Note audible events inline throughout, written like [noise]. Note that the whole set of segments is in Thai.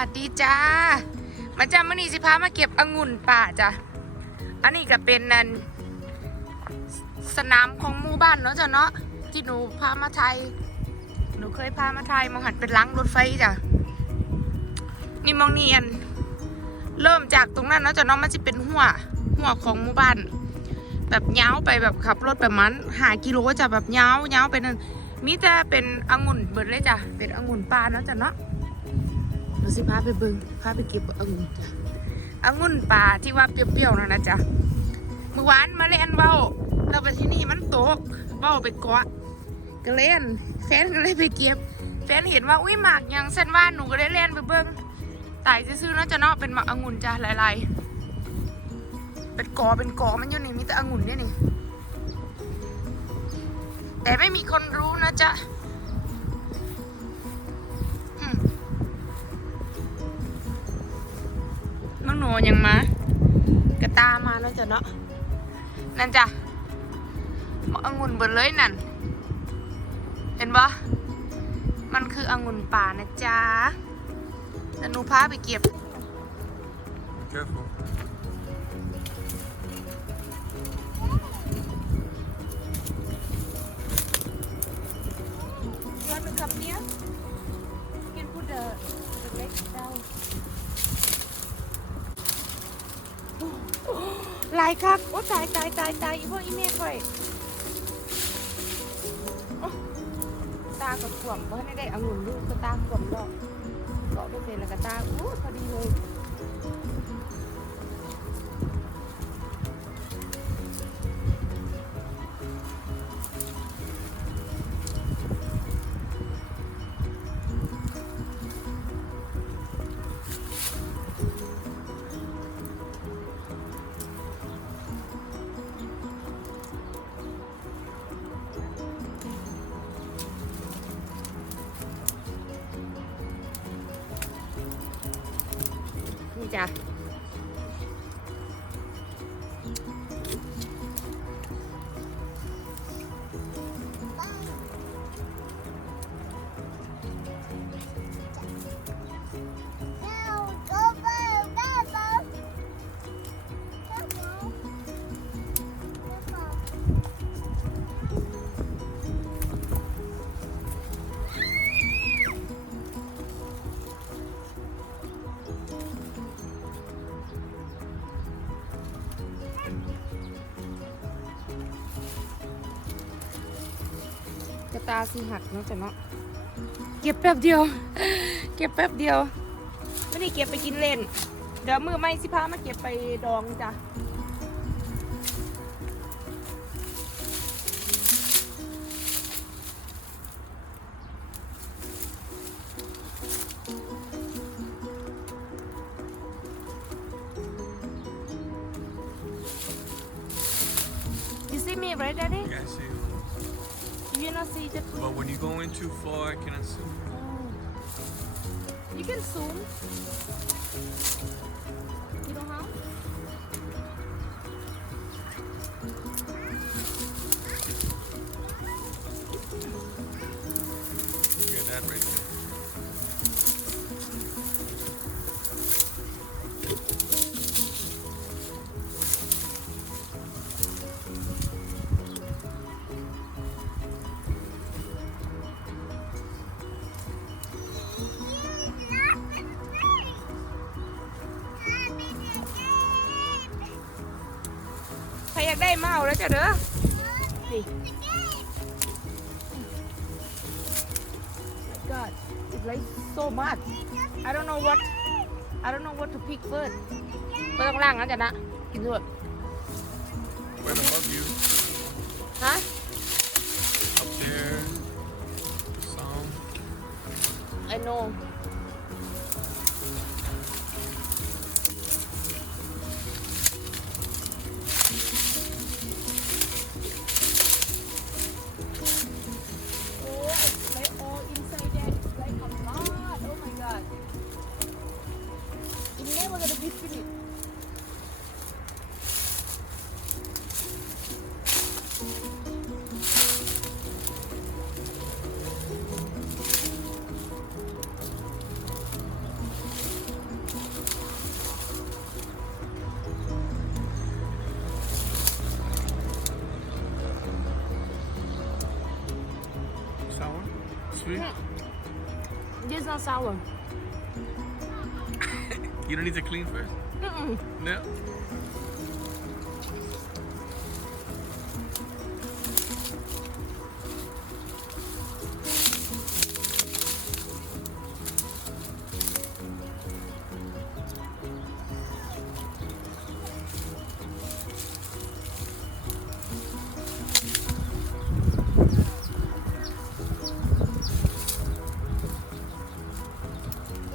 วัสดีจ้า มาจ้ามื่อนี้สิพามาเก็บองุ่นป่าจ้ะ อันนี้ก็เป็นนันสนามของหมู่บ้านเนาะจ้ะเนาะที่หนูพามาไทย หนูเคยพามาไทยมองหันเป็นหลังรถไฟจ้ะ นี่มองเนียน เริ่มจากตรงนั้นเนาะจ้ะเนาะมันจะเป็นหัวหัวของหมู่บ้าน แบบย้าไปแบบขับรถแบบมันหากิโลจ้ะแบบย้าวย้าไปนั่นมีแต่เป็นองุ่นเบิดเลยจ้ะ เป็นองุ่นปลาเนาะจ้ะเนาะ ดูสิพาไปเบิงพาไปเก็บองุ่นจ้ะองุ่นปลาที่ว่าเปรี้ยวๆนะนะจ๊ะเมื่อวานมาเล่นเบ้าแล้วไปที่นี่มันตกเบ้าไปเกาะก็เล่น แฟนก็เลยไปเก็บ แฟนเห็นว่าอุ้ยหมากยังเส้นว่าหนูก็ได้เล่นไปเบิ้งตายซื่อๆเนาจะนาะเป็นหมากองุ่นจ้ะหลายๆเป็นกอเป็นกอมันอยู่นี่มีแต่องุ่นเนี่ยนี่แต่ไม่มีคนรู้นะจ๊ะ หนูยังมากระตามาแล้วจ้ะเนาะนั่นจ้ะมะองุ่นเบิดเลยนั่น เห็นปะมันคือองุ่นป่านะจ๊ะแต่หนูพาไปเก็บ Careful. You want to come near? You can put the, the leg down. ลายคักโอ้ตายตายตายตายอีพวกอีเมฆค่อยตากับขวมเพราะไม่ได้องุ่นลูกก็ตาขวมดอกเกาะด้วยเศษแล้วก็ตาอู้พอดีเลย ตาสีหักเนาะจ้ะเนาะเก็บแป๊บเดียว เก็บแป๊บเดียวไม่ได้เก็บไปกินเล่น เดี๋ยวมือไม่สิพามาเก็บไปดองจ้ะ You see me right, Daddy? the food. But when you're going too far, I cannot see. Oh. You can zoom. ได้เมาแล้วจ้ะเด้อนี่ God it's like so much I don't know what I don't know what to pick first ไม่ต้องล่างนะจ๊ะนะกินด้วย Hey. Sour? Sweet? This is not sour. [laughs] You don't need to clean first? Mm-mm. No.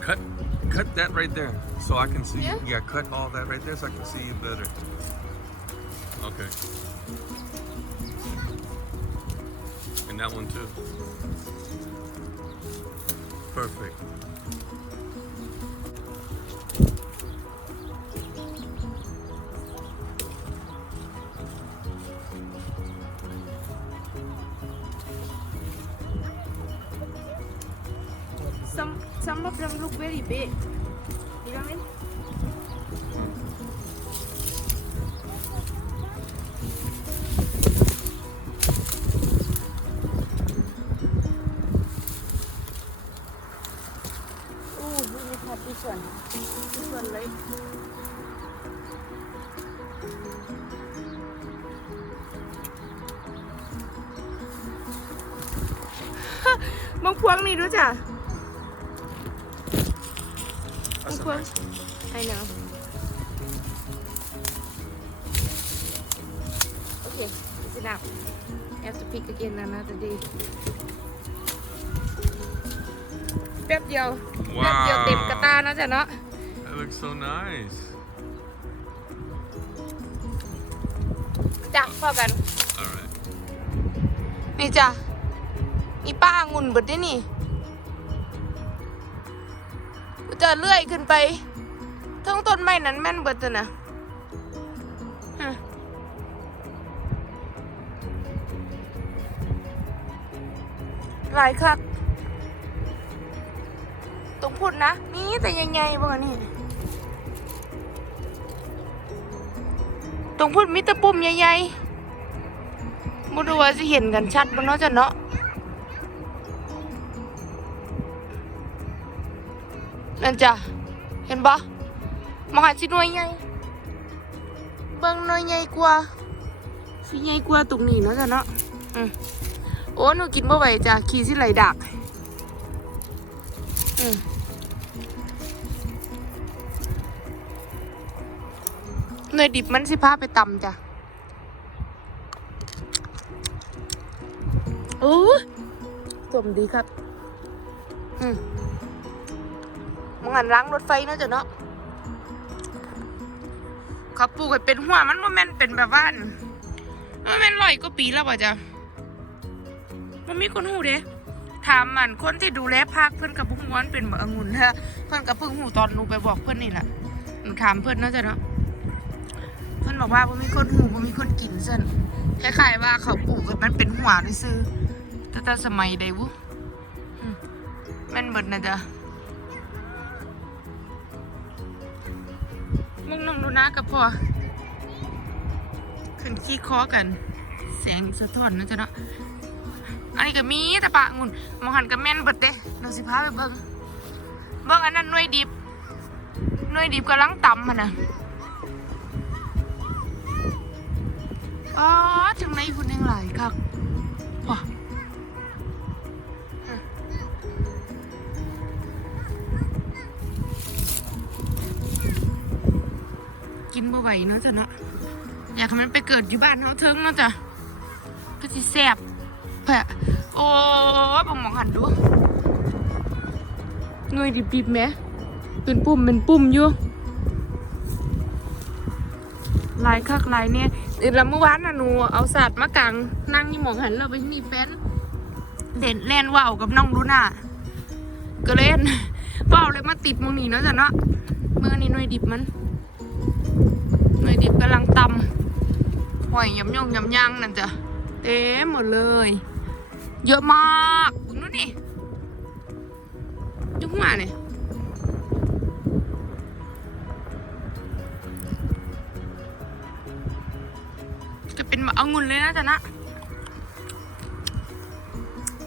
Cut, cut that right there, so I can see. Yeah? cut all that right there, so I can see you better. Okay. And that one too. Perfect. Some some of them look very big. มะพร้าวนี่ด้วยจ้ะ That's a Okay. nice one. I know. Okay, it's enough. I have to pick again another day. แป๊บเดียวแป๊บเดียวเต็มกระตานะจ๊ะเนาะ That looks so nice. จ้ะพอกัน All right. นี่จ้ะ นี่ป้าองุ่นเบิดได้นี่กูจะเลื่อยขึ้นไปทั้งต้นไม้นั้นแม่นเบิดจ้ะนะฮะหลายคักตรงพูดนะมีแต่ใหญ่ๆบ่นี่ตรงพูดมีแตะปุ่มใหญ่ๆบ่รู้ว่าจะเห็นกันชัดบ่เนาะจ้ะเนาะ นั่นจ้ะ เห็นบ่มองหาสิหน่วยใหญ่เบิ่งหน่วยใหญ่กว่าสิใหญ่กว่าตรงนี้เนาะจ้ะเนาะอืมโอ้หนูกินบ่ไหวจ้ะขี้สิไหลดัก อืมหน่วยดิบมันสิพาไปตำจ้ะโอ้ยสมดีครับ อืม มองหันล้างรถไฟเนาะจ้ะเนาะเขาปลูกให้เป็นหัวมันว่าแม่นเป็นแบบว่านมันแม่นลอยก็ปีแล้วป่ะจ้ะมันมีคนหูเด้ถามมันคนที่ดูแลภาคเพื่อนกับพุ่งวนเป็นแบบองุ่นฮะเพื่อนกับพิ่งหูตอนหนูไปบอกเพื่อนนี่แหละหนูถามเพื่อนเนาะจ้ะเนาะเพื่อนบอกว่าบ่มีคนหูบ่มีคนกินเส้นคล้ายๆว่าเขาปลูกให้มันเป็นหัวด้วยซื้อตั้งแต่สมัยใดวุอืมแม่นเบิดนะจ๊ะ มึงน้องดูนะกับพอขึ้นขี้คอกัน แสงสะท้อนนะจ๊ะเนาะอันนี้ก็มีแต่ปะงุ่นมองหันกับแม่นเบิดเด้เราสิพาไปเบิ่งเบิ่งอันนั้นหน่วยดิบหน่วยดิบกำลังต่ำมันนะอ๋อถึงในหุ่นยังหลายครับว้า กินบ่ไหวเนาะจ้ะเนาะอยากให้มันไปเกิดอยู่บ้านเฮาเทิงเนาะจ้ะก็สิแซ่บแผะโอ้บังมองหันดูหน่วยดิบๆแหมเป็นปุ่มเป็นปุ่มอยู่ลายคักลายเนี่ยเดี๋ยวเมื่อวานน่ะหนูเอาศาสตร์มากางนั่งอยู่หมองหันเราไปมีแฟนเด่นแลนว่าวกับน้องดูน่าก็เล่นว่าวเลยมาติดมองนี้เนาะจ้ะเนาะเมื่อนี้หน่วยดิบมัน หน่วยดิบกำลังตำหอยยำย่องยำย่างนั่นจ้ะเต็มหมดเลย เยอะมากดูนี่ยุกมาเนี่ยจะเป็นแบบเอางุ่นเลยนะจ๊ะนะ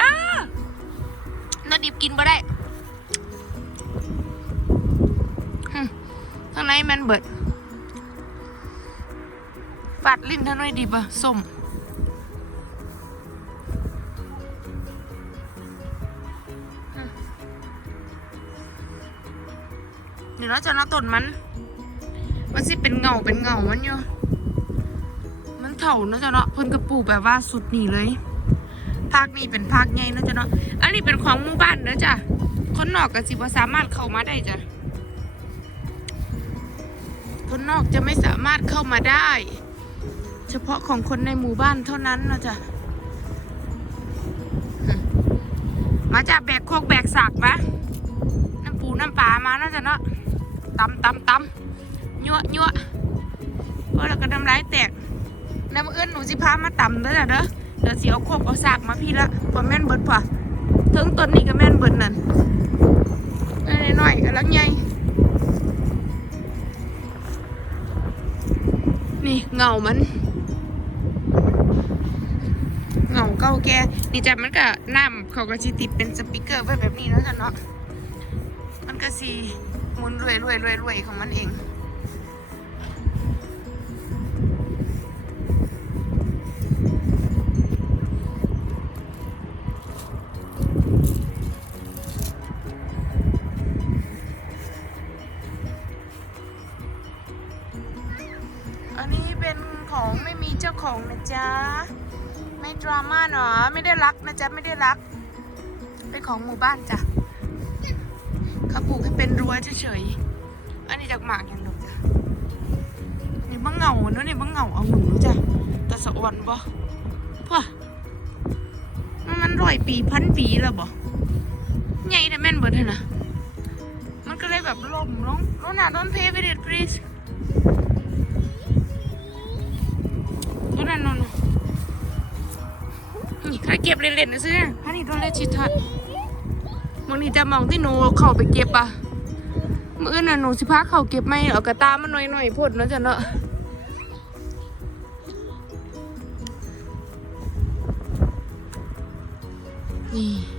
อ้าดิบกินบ่ได้หึข้างในมันเบิด ฝาดลิ้นท่านหน่อยดิบะส้มเดี๋ยวเราจะนับต้นมันมันสิเป็นเงาเป็นเงามันอยู่มันเถาเนอะจ๊ะเนาะเพิ่นกระปลูกแบบว่าสุดหนีเลยภาคนี้เป็นภาคใหญ่เนอะจ๊ะเนาะอันนี้เป็นของหมู่บ้านเนอะจ้ะคนนอกก็สิบ่สามารถเข้ามาได้จ้ะคนนอกจะไม่สามารถเข้ามาได้ เฉพาะของคนในหมู่บ้านเท่านั้นนะจ๊ะมาจากแบกโคกแบกสากมาน้ำปูน้ำปลามานะจ๊ะเนาะตำตำตำยั่วยั่วเพื่อเราก็น้ำลายแตกน้ำเอื้อนหนูสิพามาต่ำเด้อจ้ะเด้อเดี๋ยวเสิเอาโคกเอาสากมาพี่ละพอแม่นเบิดป่ะถึงต้นนี้ก็แม่นเบิดนั่นนนี้หน่อยกำลังใหญ่นี่เงามัน เงาเก่าแก่นี่จ้ะมันก็น้ำเขาก็สิติดเป็นสปีกเกอร์ไว้แบบนี้แล้วจ้ะเนาะมันก็สิหมุนรวยรวยรวยรวยของมันเองอันนี้เป็นของไม่มีเจ้าของนะจ๊ะ ไม่ดราม่าเนาะไม่ได้รักนะจ๊ะไม่ได้รัก เป็นของหมู่บ้านจ้ะเขาปลูกให้เป็นรั้วเฉยๆอันนี้จากหมากอย่างหนึ่งจ้ะนี่บังเหงาเนอะนี่บังเหงาเอาหมุนรู้จ้ะแต่สะออนบ่พ่อมันมันร้อยปีพันปีแล้วบ่ใหญ่แต่แม่นเบิดเลยนะมันก็เลยแบบล่มลงโน่นน่ะ don't pay with it please ตัวนั้นนน ถ้าเก็บเล่นๆนะซื้อพันนี่ตัวเล็กชิดทัดบางทีจะมองที่หนูเข้าไปเก็บอะมื่อน่ะหนูสิพาเข่าเก็บไม่เอากระตามันหน่อยๆพดนะจ๊ะเนาะนี่